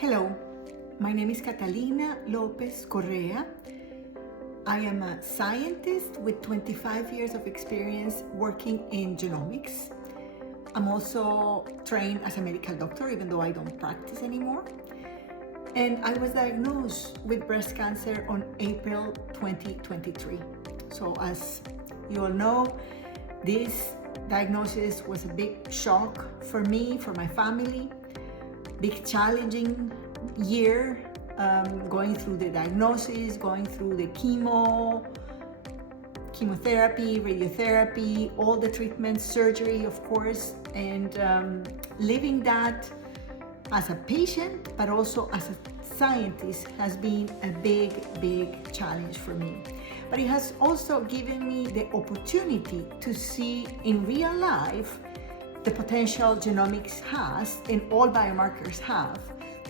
Hello, my name is Catalina Lopez Correa. I am a scientist with 25 years of experience working in genomics. I'm also trained as a medical doctor, even though I don't practice anymore. And I was diagnosed with breast cancer on April 2023. So as you all know, this diagnosis was a big shock for me, for my family. Big challenging year, going through the diagnosis, going through the chemotherapy, radiotherapy, all the treatments, surgery, of course, and living that as a patient, but also as a scientist has been a big challenge for me. But it has also given me the opportunity to see in real life the potential genomics has and all biomarkers have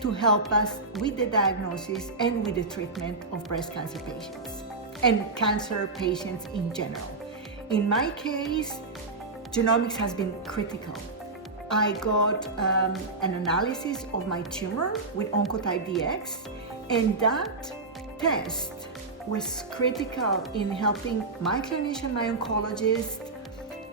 to help us with the diagnosis and with the treatment of breast cancer patients and cancer patients in general. In my case, genomics has been critical. I got an analysis of my tumor with Oncotype DX, and that test was critical in helping my clinician, my oncologist,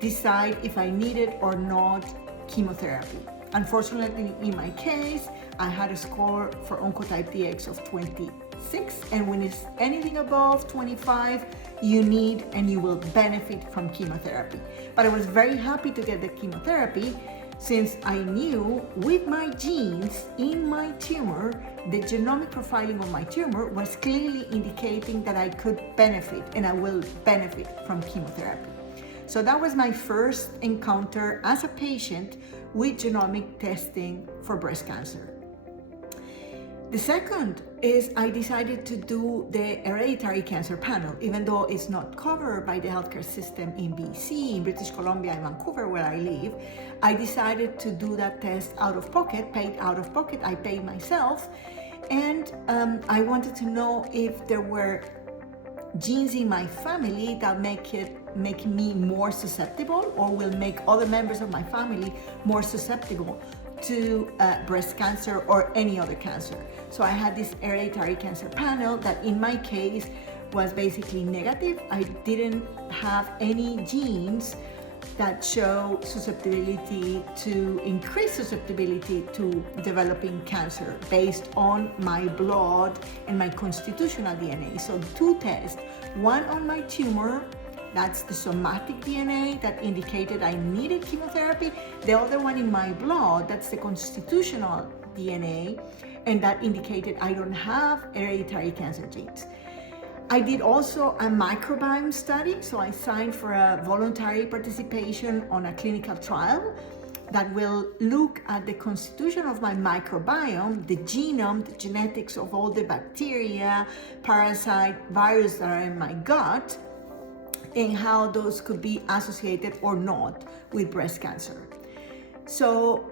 decide if I needed or not chemotherapy. Unfortunately, in my case, I had a score for Oncotype DX of 26, and when it's anything above 25, you need and you will benefit from chemotherapy. But I was very happy to get the chemotherapy since I knew with my genes in my tumor, the genomic profiling of my tumor was clearly indicating that I could benefit and I will benefit from chemotherapy. So that was my first encounter as a patient with genomic testing for breast cancer. The second is I decided to do the hereditary cancer panel, even though it's not covered by the healthcare system in BC, in British Columbia, and Vancouver, where I live. I decided to do that test out of pocket, paid out of pocket. I paid myself, and I wanted to know if there were genes in my family that make me more susceptible or will make other members of my family more susceptible to breast cancer or any other cancer. So I had this hereditary cancer panel that in my case was basically negative. I didn't have any genes that show susceptibility to increase susceptibility to developing cancer based on my blood and my constitutional DNA. So two tests, one on my tumor, that's the somatic DNA that indicated I needed chemotherapy. The other one in my blood, that's the constitutional DNA, and that indicated I don't have hereditary cancer genes. I did also a microbiome study, so I signed for a voluntary participation on a clinical trial that will look at the constitution of my microbiome, the genome, the genetics of all the bacteria, parasite, virus that are in my gut, and how those could be associated or not with breast cancer. So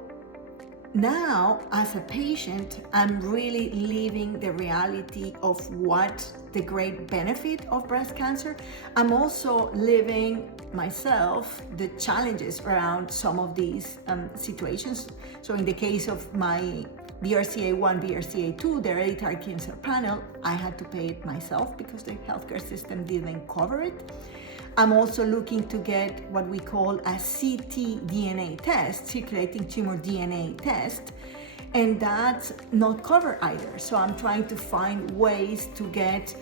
now, as a patient, I'm really living the reality of what the great benefit of breast cancer. I'm also living myself the challenges around some of these situations. So in the case of my BRCA1, BRCA2, the hereditary cancer panel, I had to pay it myself because the healthcare system didn't cover it. I'm also looking to get what we call a ctDNA test, circulating tumor DNA test, and that's not covered either. So I'm trying to find ways to get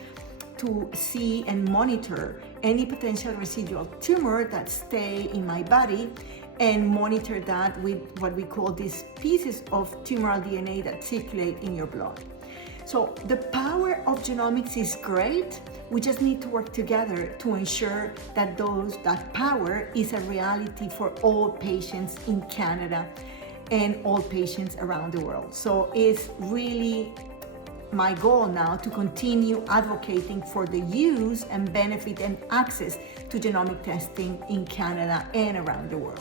to see and monitor any potential residual tumor that stay in my body and monitor that with what we call these pieces of tumoral DNA that circulate in your blood. So the power of genomics is great. We just need to work together to ensure that that power is a reality for all patients in Canada and all patients around the world. So it's really my goal now to continue advocating for the use and benefit and access to genomic testing in Canada and around the world.